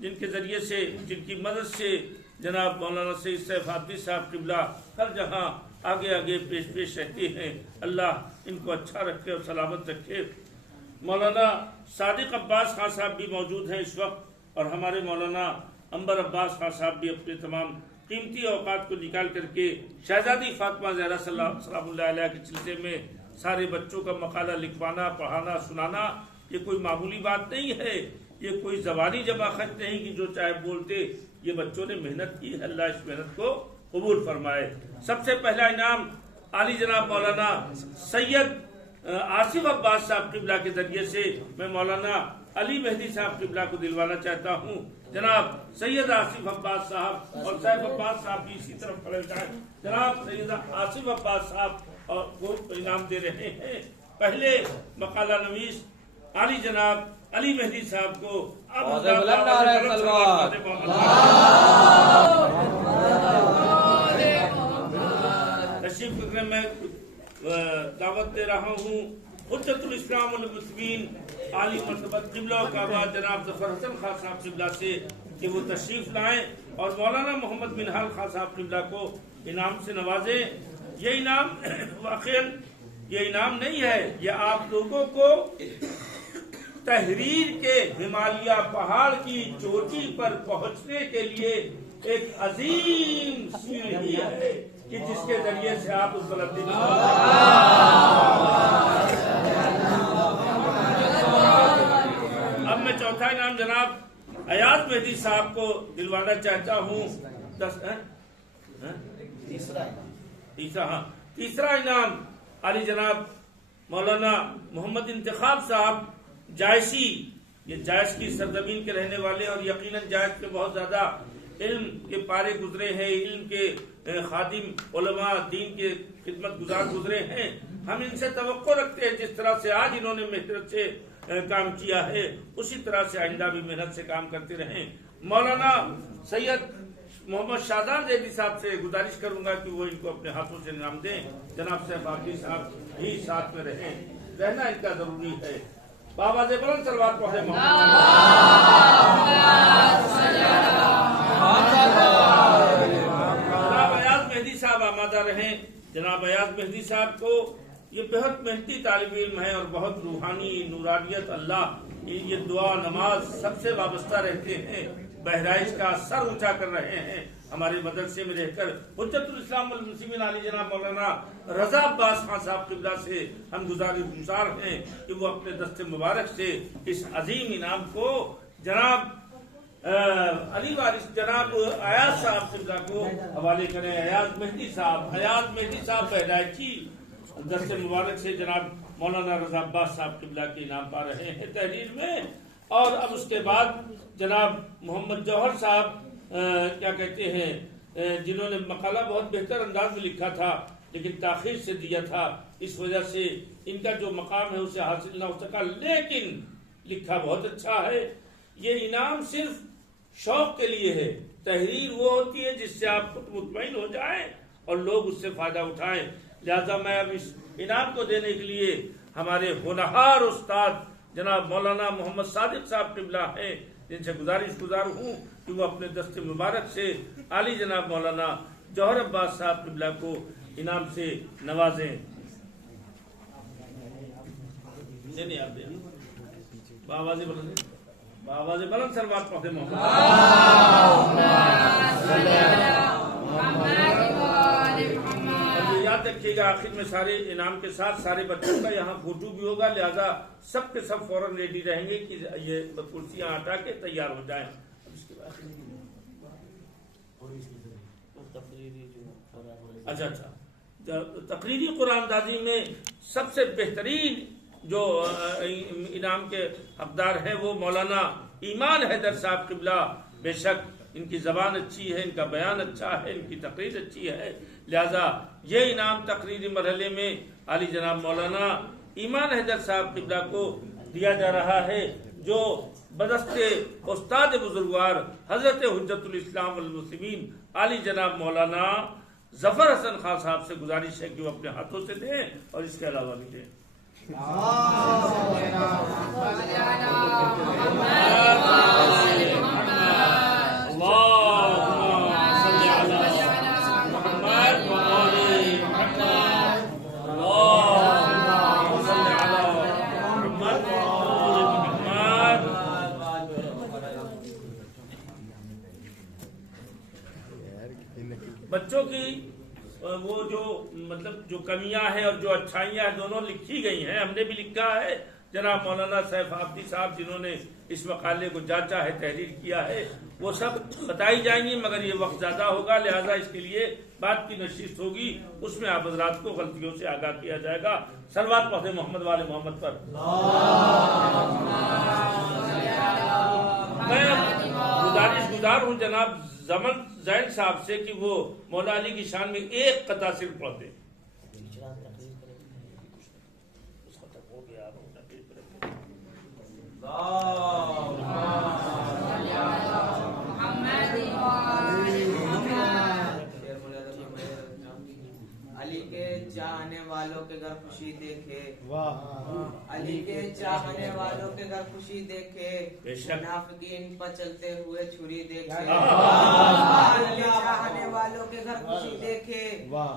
جن کے ذریعے سے جن کی مدد سے جناب مولانا سید سیف آبادی صاحب قبلہ ہر جہاں آگے آگے پیش رہتے ہیں، اللہ ان کو اچھا رکھے اور سلامت رکھے۔ مولانا صادق عباس خان صاحب بھی موجود ہیں اس وقت، اور ہمارے مولانا انور عباس خان صاحب بھی اپنے تمام قیمتی اوقات کو نکال کر کے شہزادی فاطمہ زہرا سلام اللہ علیہ کے سلسلے میں سارے بچوں کا مقالہ لکھوانا، پڑھانا، سنانا یہ کوئی معمولی بات نہیں ہے، یہ کوئی زبانی جمع خط نہیں کہ جو چاہے بولتے، یہ بچوں نے محنت کی ہے، اللہ اس محنت کو قبول فرمائے۔ سب سے پہلا انعام عالی جناب مولانا سید آصف عباس صاحب قبلہ کے ذریعے سے میں مولانا علی مہدی صاحب قبلہ کو دلوانا چاہتا ہوں۔ جناب سید آصف عباس صاحب اور سیف عباس صاحب بھی اسی طرف کھڑے جائیں۔ جناب سید آصف عباس صاحب اور کو انعام دے رہے ہیں۔ پہلے مقالہ نویس علی جناب علی مہدی صاحب کو تشریف رکھنے میں دعوت دے رہا ہوں حجت الاسلام والمسلمین عالی مرتبہ قبلہ و کعبہ جناب ظفر حسن خان صاحب قبلہ سے کہ وہ تشریف لائیں اور مولانا محمد منہال خان صاحب قبلہ کو انعام سے نوازیں۔ یہ انعام واقعاً یہ انعام نہیں ہے، یہ آپ لوگوں کو تحریر کے ہمالیہ پہاڑ کی چوٹی پر پہنچنے کے لیے ایک عظیم سیڑھی ہے کہ جس کے ذریعے سے آپ اس بلندی میں اب میں چوتھا انعام جناب ایاز مہدی صاحب کو دلوانا چاہتا ہوں۔ تیسرا انعام علی جناب مولانا محمد انتخاب صاحب جائشی، یہ جائش کی سرزمین کے رہنے والے اور یقیناً جائش کے بہت زیادہ علم کے پارے گزرے ہیں، علم کے خادم علماء دین کے خدمت گزار گزرے ہیں۔ ہم ان سے توقع رکھتے ہیں جس طرح سے آج انہوں نے محنت سے کام کیا ہے اسی طرح سے آئندہ بھی محنت سے کام کرتے رہیں۔ مولانا سید محمد شاہزان زیدی صاحب سے گزارش کروں گا کہ وہ ان کو اپنے ہاتھوں سے انعام دیں۔ جناب سیف آبادی صاحب بھی ساتھ میں رہیں، رہنا ان کا ضروری ہے۔ بابا سے بلند سلوات پڑھے جناب ایاز مہدی صاحب آمادہ رہیں۔ جناب ایاز مہدی صاحب کو یہ بہت محنتی طالب علم ہے اور بہت روحانی نورانیت اللہ یہ دعا نماز سب سے وابستہ رہتے ہیں، بہرائش کا سر اونچا کر رہے ہیں۔ ہمارے مدرسے میں رہ کر حجت الاسلام والمسلمین علی جناب مولانا رضا عباس خان صاحب قبلہ سے ہم گزار ہیں کہ وہ اپنے دست مبارک سے اس عظیم انعام کو جناب علی وارث جناب ایاز صاحب قبلہ کو حوالے کریں۔ ایاز مہدی صاحب بہرائچی دست مبارک سے جناب مولانا رضا عباس صاحب قبلہ کے انعام پا رہے ہیں تحریر میں۔ اور اب اس کے بعد جناب محمد جوہر صاحب کیا کہتے ہیں جنہوں نے مقالہ بہت بہتر انداز میں لکھا تھا لیکن تاخیر سے دیا تھا، اس وجہ سے ان کا جو مقام ہے اسے حاصل نہ ہو سکا، لیکن لکھا بہت اچھا ہے۔ یہ انعام صرف شوق کے لیے ہے، تحریر وہ ہوتی ہے جس سے آپ خود مطمئن ہو جائیں اور لوگ اس سے فائدہ اٹھائیں۔ لہذا میں اب اس انعام کو دینے کے لیے ہمارے ہونہار استاد جناب مولانا محمد صادق صاحب قبلہ ہیں جن سے گزار ہوں کہ وہ اپنے دست مبارک سے عالی جناب مولانا جوہر عباس صاحب قبلہ کو انعام سے نوازیں۔ نہیں آپ بآواز بلند سلوات پڑھتے محمد یاد رکھیے گا آخر میں سارے انعام کے ساتھ سارے بچوں کا یہاں فوٹو بھی ہوگا، لہذا سب کے سب فوراً ریڈی رہیں گے کہ یہ کرسیاں ہٹا کے تیار ہو جائیں۔ اچھا تقریری قرآن اندازی میں سب سے بہترین جو انعام کے حقدار ہیں وہ مولانا ایمان حیدر صاحب قبلہ۔ بے شک ان کی زبان اچھی ہے، ان کا بیان اچھا ہے، ان کی تقریر اچھی ہے، لہذا یہ انعام تقریری مرحلے میں عالی جناب مولانا ایمان حیدر صاحب قبلہ کو دیا جا رہا ہے، جو بدست استاد بزرگوار حضرت حجت الاسلام والمسلمین عالی جناب مولانا ظفر حسن خان صاحب سے گزارش ہے کہ وہ اپنے ہاتھوں سے دیں اور اس کے علاوہ بھی دیں۔ بچوں کی وہ جو مطلب جو کمیاں ہیں اور جو اچھائیاں ہیں دونوں لکھی گئی ہیں، ہم نے بھی لکھا ہے، جناب مولانا سیف آبدی صاحب جنہوں نے اس مقالے کو جانچا ہے، تحریر کیا ہے، وہ سب بتائی جائیں گی، مگر یہ وقت زیادہ ہوگا، لہذا اس کے لیے بات کی نشست ہوگی، اس میں آپ حضرات کو غلطیوں سے آگاہ کیا جائے گا۔ صلوات پڑھیں محمد والے محمد پر۔ میں گزارش گزار ہوں جناب زمن زین صاحب سے کہ وہ مولا علی کی شان میں ایک قطعہ صرف پڑھ دیں۔ علی کے چاہنے والوں کے گھر خوشی دیکھے، علی کے چاہنے والوں کے گھر خوشی دیکھے، منافقین پر چلتے ہوئے چھری دیکھے، علی کے چاہنے والوں کے گھر خوشی دیکھے،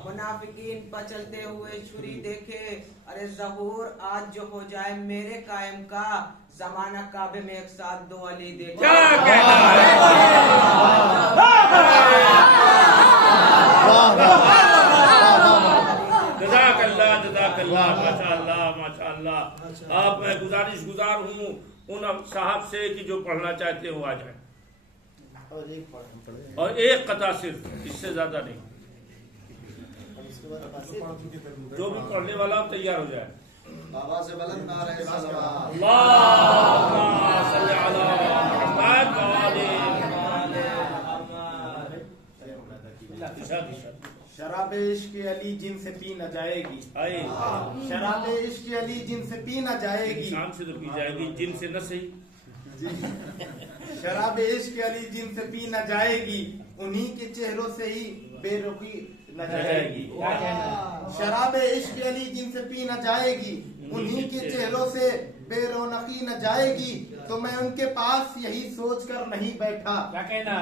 منافقین پر چلتے ہوئے چھری دیکھے۔ ارے ظہور آج جو ہو جائے میرے قائم کا، زمانہ کعبے میں ایک ساتھ دو علی دیکھے۔ جزاک اللہ جزاک اللہ، ماشاء اللہ ماشاء اللہ۔ آپ میں گزارش گزار ہوں ان صاحب سے کہ جو پڑھنا چاہتے ہیں وہ آ جائیں، اور ایک قطعہ صرف، اس سے زیادہ نہیں، جو بھی پڑھنے والا تیار ہو جائے۔ بابا سے بلند نعرہ صلوات۔ اللہم صلی علی محمد وآل شراب عشق علی جن سے پی نہ جائے گی، شراب عشق علی جن سے پی نہ جائے گی، شام سے تو پی جائے گی، جن سے نہ صحیح۔ شراب عشق علی جن سے پی نہ جائے گی، انہی کے چہروں سے ہی بے رخی نہ جائے گی۔ شراب عشق علی جن سے پی نہ جائے گی، انہی کے چہروں سے بے رونقی نہ جائے گی۔ تو میں ان کے پاس یہی سوچ کر نہیں بیٹھا، کیا کہنا؟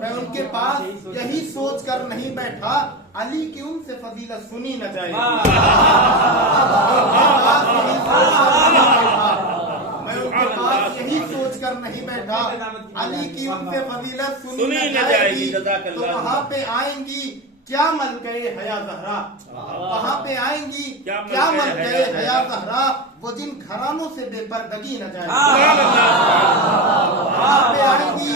میں ان کے پاس یہی سوچ کر نہیں بیٹھا، علی کی ان سے فضیلت سنی نہ جائے گی۔ میں ان کے پاس یہی سوچ کر نہیں بیٹھا، علی کی ان سے فضیلت سنی نہ جائے گی۔ تو وہاں پہ آئیں گی کیا مل گئے حیا زہرا، وہاں پہ آئیں گی کیا مل گئے حیا زہرا، وہ جن گھرانوں سے بے پردگی نہ جائے گی۔ وہاں پہ آئیں گی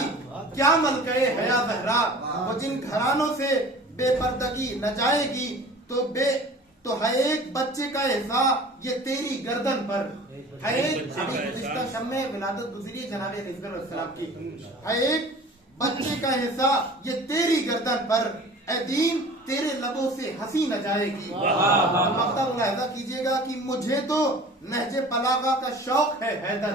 کیا مل گئے حیا زہرا، وہ جن گھرانوں سے بے پردگی نہ جائے گی۔ تو ہے ایک بچے کا احساس یہ تیری گردن پر، ہے ایک ابھی گزشتہ شب میں ولادت گزری جناب رضوان علیہ السلام کی، ہے ایک بچے کا احساس یہ تیری گردن پر، اے دین تیرے لبوں سے ہنسی نہ جائے گی۔ مقطع ملاحظہ کیجئے گا کہ مجھے تو نہج بلاغہ کا شوق ہے حیدر،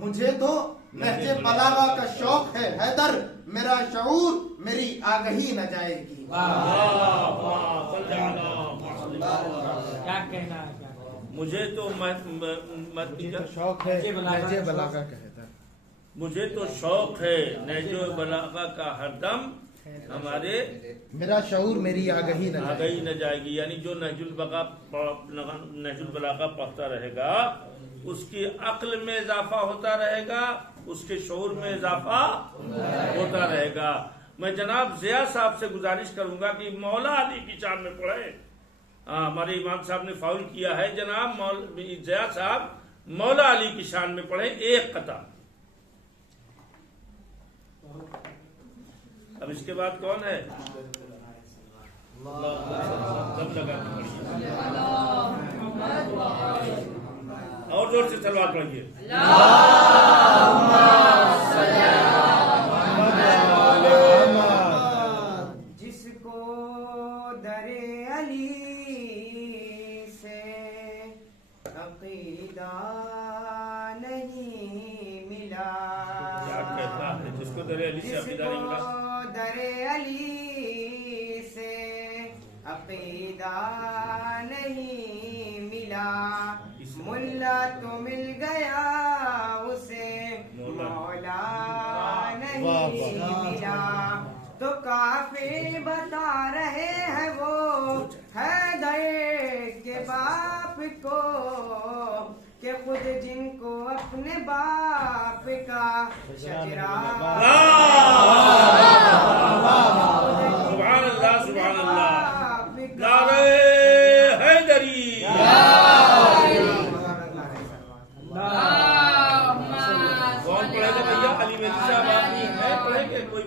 مجھے تو نہج بلاغہ کا شوق ہے حیدر، میرا شعور میری آگہی نہ جائے گی۔ کیا کہنا؟ مجھے تو شوق ہے نہج بلاغہ کا حیدر، مجھے تو شوق ہے نہج بلاغہ کا ہر دم، ہمارے میرا شعور میری آگہی نہ جائے گی۔ یعنی جو نہج البلاغہ پڑھتا رہے گا اس کی عقل میں اضافہ ہوتا رہے گا، اس کے شعور میں اضافہ ہوتا رہے گا۔ میں جناب ضیاء صاحب سے گزارش کروں گا کہ مولا علی کی شان میں پڑھیں۔ ہمارے امام صاحب نے فاؤل کیا ہے، جناب ضیاء صاحب مولا علی کی شان میں پڑھیں ایک قطعہ۔ اب اس کے بعد کون ہے؟ سب جگہ اور زور سے صلوات پڑھیے۔ جس کو در علی سے عقیدہ نہیں ملا، جس کو در علی سے عقیدہ نہیں ملا، در علی سے عقیدہ نہیں ملا، ملا تو مل گیا اسے مولا نہیں ملا۔ تو کافی بتا رہے ہیں وہ حیدر کے باپ کو کہ خود جن کو اپنے باپ کا شجرا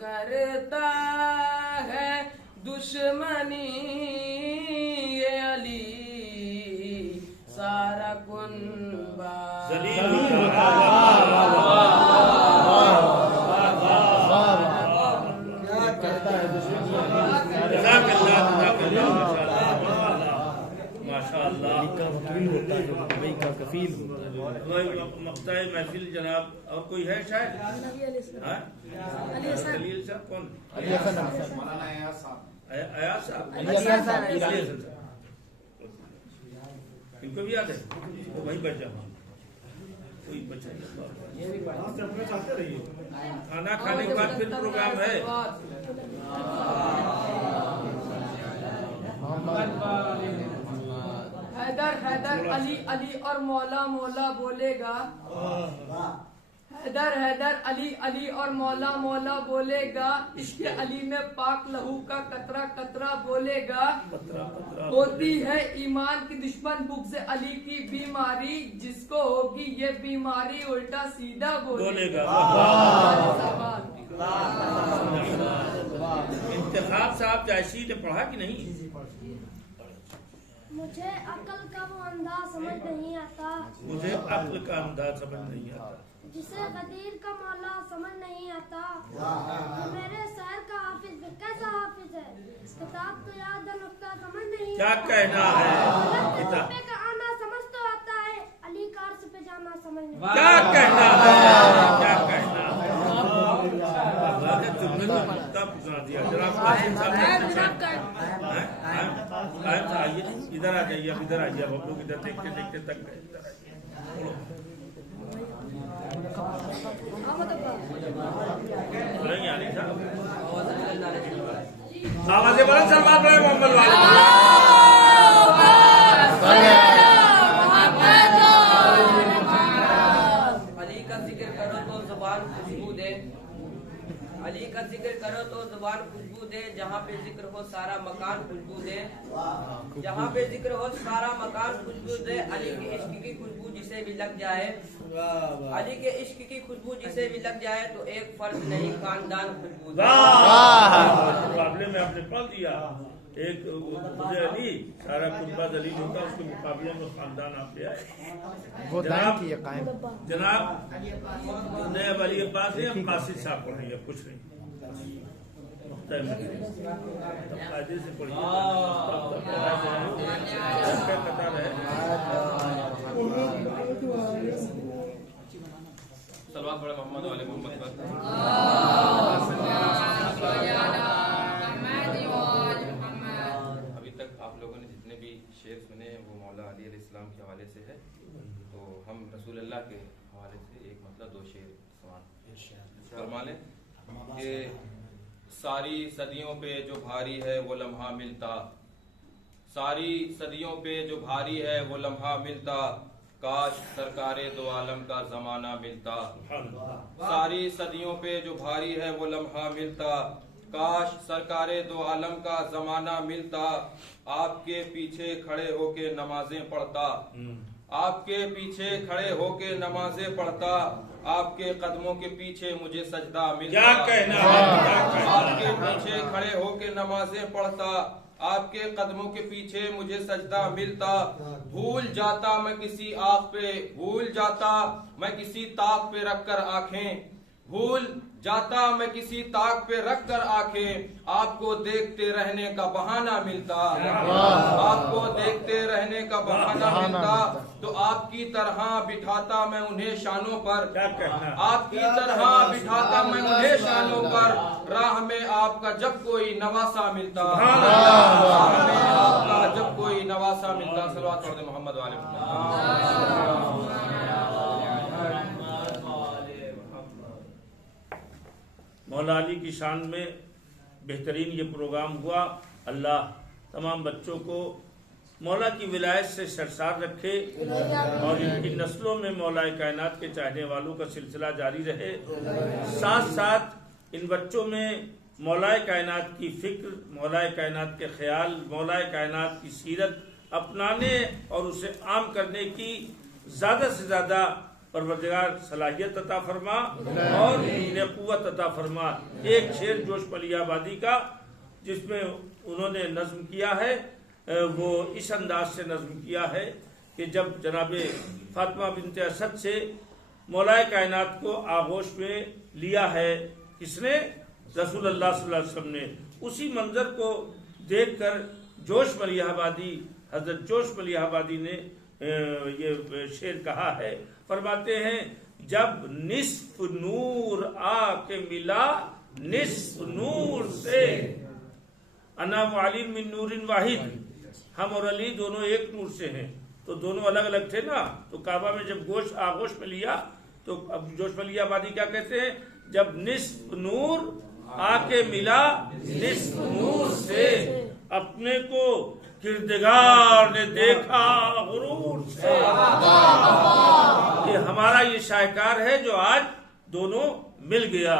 کرتا ہے دشمنی یہ علی سارا کنبہ مقطع محفل جناب اور کوئی ہے شاید؟ خلیل صاحب کون؟ مولانا ایاز صاحب. ایاز صاحب ان کو بھی یاد ہے وہ وہیں بیٹھ جاؤ کوئی بچہ کھانا کھانے کے بعد پھر پروگرام ہے. حیدر حیدر علی علی اور مولا مولا بولے گا. حیدر حیدر علی علی اور مولا مولا بولے گا. عشق علی میں پاک لہو کا قطرہ قطرہ بولے گا. ہوتی ہے ایمان کی دشمن بغض علی کی بیماری جس کو ہوگی یہ بیماری الٹا سیدھا بولے گا. انتخاب صاحب جائشی نے پڑھا کہ نہیں؟ مجھے عقل کا وہ انداز سمجھ نہیں آتا. مجھے عقل کا انداز سمجھ نہیں آتا. جسے قدیر کا مولا سمجھ نہیں آتا. میرے شاعر کا حافظ کیسا حافظ ہے. کتاب تو یاد ہے نقطہ سمجھ نہیں کیا کہنا ہے. کتابے کا آنا سمجھ تو آتا ہے علی کا عرش پہ جانا سمجھ نہیں. کیا کہنا ہے. کیا کہنا ہے. تم نے تو کتاب سنا دیا. جناب قاسم صاحب آئیے ادھر آ جائیے. اب ادھر آئیے. اب ہم لوگ ادھر دیکھتے دیکھتے تک گئے. آوازیں بلند سلمان بھائی محمد والے. علی کا ذکر کرو تو زبان خوشبو دے. علی کا ذکر کرو تو زبان خوشبو دے. جہاں پہ ذکر ہو سارا مکان خوشبو دے. جہاں پہ ذکر ہو سارا مکان خوشبو دے. علی کے عشق کی خوشبو جسے بھی لگ جائے. علی کے عشق کی خوشبو جسے بھی لگ جائے تو ایک فرد نہیں خاندان خوشبو دے. مقابلے میں آپ نے پڑھ دیا. ایک مجھے علی سارا کنبہ دلیل ہوتا اس کے مقابلے میں خاندان آپ لے آئے. جناب اب علی عباس نے ہم قاصد صاحب پڑھیں گے. کچھ نہیں قاعدے سے پڑھیے. صلوات پڑھے محمد والے محمد پر. ابھی تک آپ لوگوں نے جتنے بھی شعر سنے ہیں وہ مولا علی علیہ السلام کے حوالے سے ہے. تو ہم رسول اللہ کے حوالے سے ایک مطلب دو شعر سوال فرما لیں کہ ساری صدیوں پہ جو بھاری ہے وہ لمحہ ملتا. ساری صدیوں پہ جو بھاری ہے وہ لمحہ ملتا. کاش سرکار دو عالم کا زمانہ ملتا. ساری صدیوں پہ جو بھاری ہے وہ لمحہ ملتا. کاش سرکار دو عالم کا زمانہ ملتا. آپ کے پیچھے کھڑے ہو کے نمازیں پڑھتا. آپ کے پیچھے کھڑے ہو کے نمازیں پڑھتا. آپ کے قدموں کے پیچھے مجھے سجدہ ملتا. کیا کہنا ہے. آپ کے پیچھے کھڑے ہو کے نمازیں پڑھتا. آپ کے قدموں کے پیچھے مجھے سجدہ ملتا. بھول جاتا میں کسی آنکھ پہ. بھول جاتا میں کسی طاق پہ رکھ کر آنکھیں. بھول جاتا میں کسی طاق پہ رکھ کر آنکھیں. آپ کو دیکھتے رہنے کا بہانہ ملتا. آپ کو دیکھتے رہنے کا بہانہ ملتا. تو آپ کی طرح بٹھاتا میں انہیں شانوں پر. آپ کی طرح بٹھاتا میں انہیں شانوں پر. راہ میں آپ کا جب کوئی نواسا ملتا. راہ میں آپ کا جب کوئی نواسا ملتا. صلوات پڑھتے محمد والے محمد. مولا علی کی شان میں بہترین یہ پروگرام ہوا. اللہ تمام بچوں کو مولا کی ولایت سے سرشار رکھے اور ان کی نسلوں میں مولا کائنات کے چاہنے والوں کا سلسلہ جاری رہے. ساتھ ساتھ ان بچوں میں مولا کائنات کی فکر، مولا کائنات کے خیال، مولا کائنات کی سیرت اپنانے اور اسے عام کرنے کی زیادہ سے زیادہ پروردگار صلاحیت عطا فرما اور انہیں قوت عطا فرما. ایک شعر جوش پلی آبادی کا جس میں انہوں نے نظم کیا ہے وہ اس انداز سے نظم کیا ہے کہ جب جناب فاطمہ بنت اسد سے مولا کائنات کو آغوش میں لیا ہے کس نے؟ رسول اللہ صلی اللہ علیہ وسلم نے. اسی منظر کو دیکھ کر جوش ملیح آبادی، حضرت جوش ملیح آبادی نے یہ شعر کہا ہے. فرماتے ہیں جب نصف نور آ کے ملا نصف نور سے، انا و علی من نور واحد، ہم اور علی دونوں ایک نور سے ہیں. تو دونوں الگ الگ تھے نا. تو کعبہ میں جب آغوش میں لیا تو اب جوش ملیح آبادی کیا کہتے ہیں؟ جب نصف نور آ کے ملا نصف نور سے، اپنے کو کردگار نے دیکھا غرور سے. یہ ہمارا یہ شاہکار ہے جو آج دونوں مل گیا.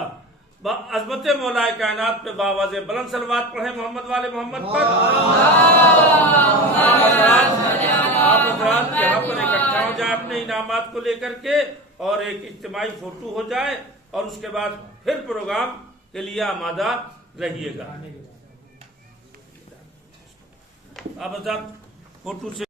عظمت مولا کائنات پہ باواز بلند صلوات پڑھیں محمد والے محمد پر. آپ حضرات یہاں پر اکٹھا ہو جائے اپنے انعامات کو لے کر کے اور ایک اجتماعی فوٹو ہو جائے اور اس کے بعد پھر پروگرام کے لیے آمادہ رہیے گا. آپ حضرات فوٹو سے